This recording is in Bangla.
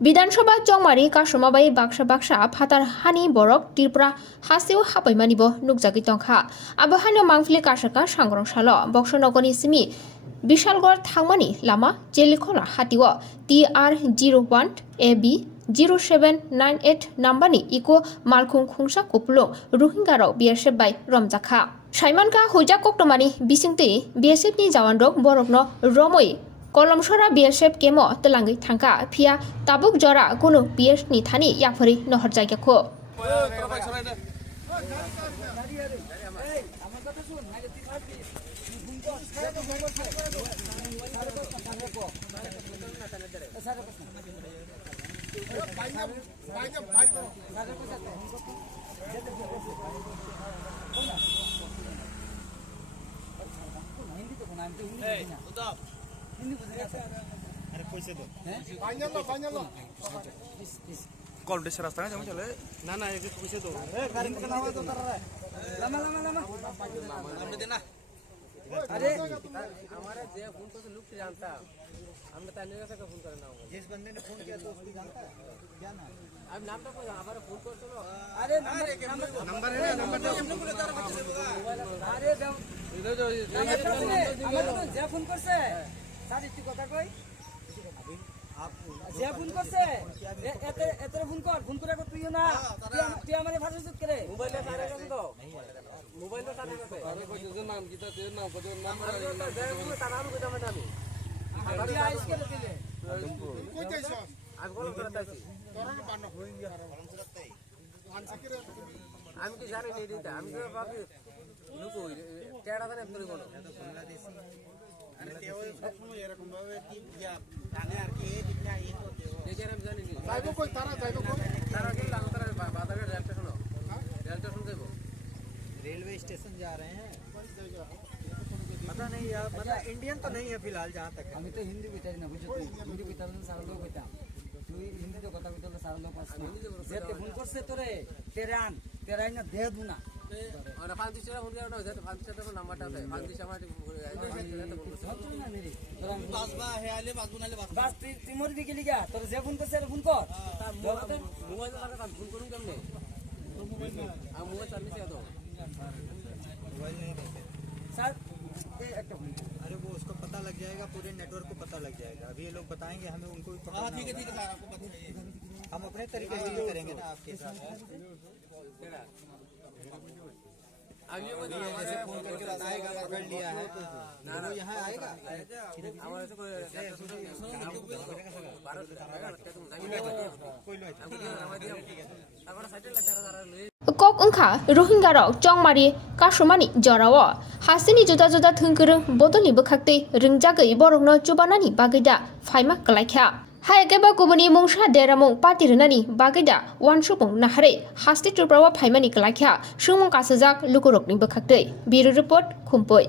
বিধানসভা চংমারি কাসমাবাই বাক্সা বাক্সা ফাতার হানি বরক ত্রিপুরা হাসিও হাপাইমানিব নুকজাগি তংখা আবহানি মাংফিলি কাসাকা সাংগ্রং সাল বক্সনগরনি সিমি বিশালগড় থাংমানি লামা জেলিখলা হাতিও TR01 AB 0798 নাম্বারনি ইকো মালখুং খুংসা কুপলুং রোহিঙ্গারাও BSF বাই রমজাখা সাইমানকা হুইজা কক্টমানি বিসিংতি BSF ni jawanrok borokno romoi কলমসরা BSF কেমো তেলাঙ্গি থাঙ্কা ফিয়া তাবুক জরা কোনো BS ni থানি ইয়াফরি নহর জায়গাখো अरे पैसे दो कॉल डिश रास्ता है जब चले ना ना एक पैसे दो गाड़ी का नाम तो कर रहा है लमा लमा लमा हमने देना अरे हमारा जे फोन को तो लुक जानता हमने ताने का फोन करना होगा जिस बंदे ने फोन किया तो उसको जानता है क्या नाम अब नाम तो हमारा फोन कर चलो अरे नंबर है नंबर दो अरे इधर जो हमारा तो जे फोन करছে স্যার একটু কথা কই आप যে ফোন করছে এতে এতে ফোন করে তুই না তুই আমারে ভাষা করে মোবাইলে সারে গেছে তো মোবাইলটা সারে গেছে আমি কই যে নাম কি তার নাম কত নাম্বার তার নাম কইতা মানে আমি আইস করে দিলে কই যাইছ আমি কোন করে তাইছি তোরা না পান্ন হই গিয়া আরাম से लगता है আমি কি জানি নেই দিতা আমি তো ভাবি লুকো টেড়া করে তোর বলো তো বাংলাদেশি अरे तेव सपनो এরকম ভাবে কি ইয়া জানে আর কি দিনা এই তো তেव দেখেন আমি জানি নি যাইবো কই তারা যাইবো কই তারা কি লাগো তারা বাজারে রেল স্টেশন যাইবো रेलवे स्टेशन जा रहे हैं पता नहीं यार पता इंडियन तो नहीं है फिलहाल जहां तक हम तो हिंदी बिचारी ना बुझो हिंदी बिचारी सारा लोग बिता তুই হিন্দি তো কথা কইতে সারা লোক আছে যেতে ফোন করছে তোরে তেরাই না দে দুনা और पांच दिशा फोन करना हो जाए पांच दिशा तो नंबर आता है पांच दिशा हमारे बासबा है आले बासबुनाले बास तिमोर दिखे लिया तो जे फोन करছে फोन कर मोबाइल का फोन करूं केमने आ मोबाइल सर्विस है तो मोबाइल नहीं देते सर अरे वो उसको पता लग जाएगा पूरे नेटवर्क को पता लग जाएगा अभी ये लोग बताएंगे हमें उनको भी पता ठीक है सर आपको पता हम अपने तरीके से करेंगे ना आपके साथ अब ये जैसे फोन करके बताएगा पकड़ लिया है वो यहाँ आएगा हमारे से कोई কক ওংখা রোহিঙ্গারাও চংমারি কাসমানি জরাও হাসিনি जुदा जुदा थुंगरं बदलनि बखाक्तै रोंजागै बरकनो जुबानानि बागैदा फाइमा गलायखा हायगेबा गुबुनि मुंसा देरामुं पातिरनानि बागैदा वानसुबुं नाहारै हास्ति त्रिपुरावा फाइमानि गलायखा सुमुं कासजाक लुकुरकनि बखाक्तै बिरो रिपोर्ट खुम्पै।